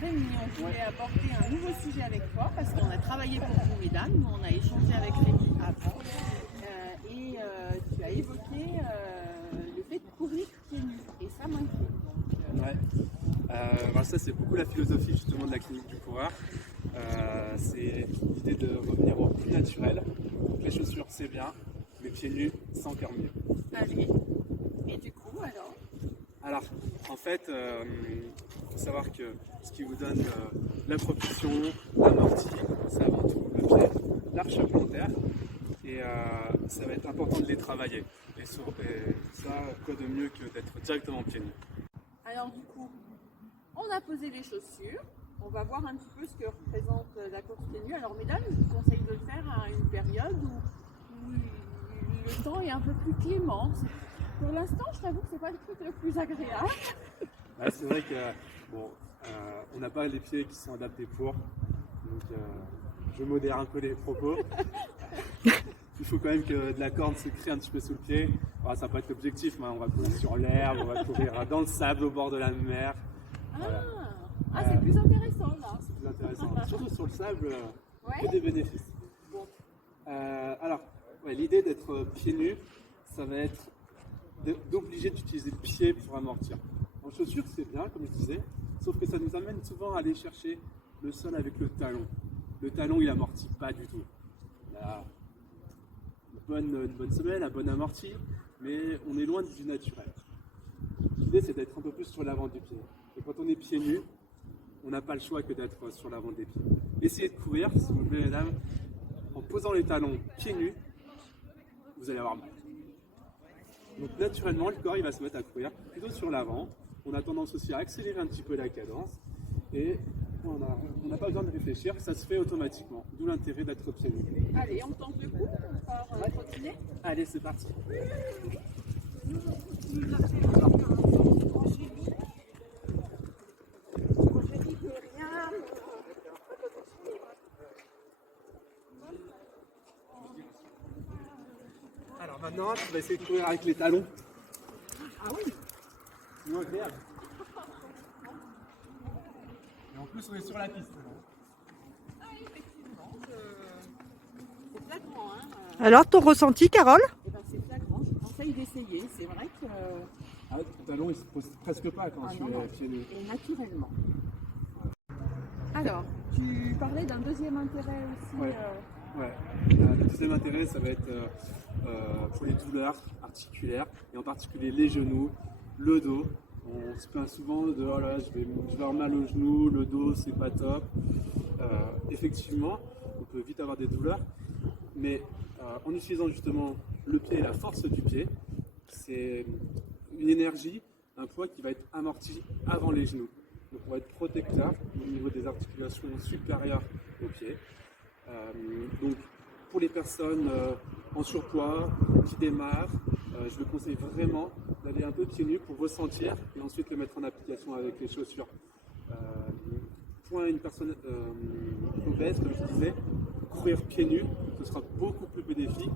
Rémi, on voulait aborder un nouveau sujet avec toi parce qu'on a travaillé pour vous, mesdames. Nous, on a échangé avec Rémi avant. Tu as évoqué le fait de courir pieds nus. Et ça m'inquiète. Ça, c'est beaucoup la philosophie justement de la clinique du coureur. C'est l'idée de revenir au plus naturel. Donc, les chaussures, c'est bien, mais pieds nus, c'est encore mieux. Allez. Et du coup, alors? Alors, en fait, il faut savoir que ce qui vous donne la propulsion, l'amorti, c'est avant tout le pied, l'arche plantaire. Et ça va être important de les travailler. Et ça, quoi de mieux que d'être directement pieds nus. Alors du coup, on a posé les chaussures. On va voir un petit peu ce que représente la course pieds nus. Alors mesdames, je vous conseille de le faire à une période où le temps est un peu plus clément. Pour l'instant, je t'avoue que c'est pas le truc le plus agréable. C'est vrai que on n'a pas les pieds qui sont adaptés pour. Donc je modère un peu les propos. Il faut quand même que de la corde se crée un petit peu sous le pied. Alors, ça peut être l'objectif, mais on va courir sur l'herbe, on va courir dans le sable au bord de la mer. Voilà. C'est plus intéressant là. C'est plus intéressant. Surtout sur le sable, il y a des bénéfices. Bon. L'idée d'être pieds nus, ça va être d'obliger d'utiliser le pied pour amortir. En chaussures, c'est bien, comme je disais, sauf que ça nous amène souvent à aller chercher le sol avec le talon. Le talon, il amortit pas du tout. Une bonne semelle, un bon amorti, mais on est loin du naturel. L'idée, c'est d'être un peu plus sur l'avant du pied. Et quand on est pieds nus, on n'a pas le choix que d'être sur l'avant des pieds. Essayez de courir, si vous voulez, mesdames, en posant les talons pieds nus, vous allez avoir mal. Donc naturellement, le corps il va se mettre à courir plutôt sur l'avant. On a tendance aussi à accélérer un petit peu la cadence. Et on n'a pas besoin de réfléchir, ça se fait automatiquement. D'où l'intérêt d'être pieds nus. Allez, on tente le coup, on part continuer. Allez, c'est parti. Alors maintenant, tu vas essayer de courir avec les talons. Ah oui. C'est moins agréable. Et en plus, on est sur la piste. Ah oui, effectivement. C'est flagrant. Alors, ton ressenti, Carole? C'est flagrant. Je conseille d'essayer. C'est vrai que... ton talon, il se pose presque pas quand tu es pieds nus. Et naturellement. Alors, tu parlais d'un deuxième intérêt aussi. Le deuxième intérêt, ça va être pour les douleurs articulaires, et en particulier les genoux, le dos. On se plaint souvent de oh là, je vais avoir mal au genou, le dos, c'est pas top. Effectivement, on peut vite avoir des douleurs, mais en utilisant justement le pied et la force du pied, c'est une énergie, un poids qui va être amorti avant les genoux. Donc on va être protecteur au niveau des articulations supérieures aux pieds. Donc pour les personnes en surpoids, qui démarrent, je vous conseille vraiment d'aller un peu pieds nus pour ressentir et ensuite le mettre en application avec les chaussures. Pour une personne obèse, comme je disais, courir pieds nus, ce sera beaucoup plus bénéfique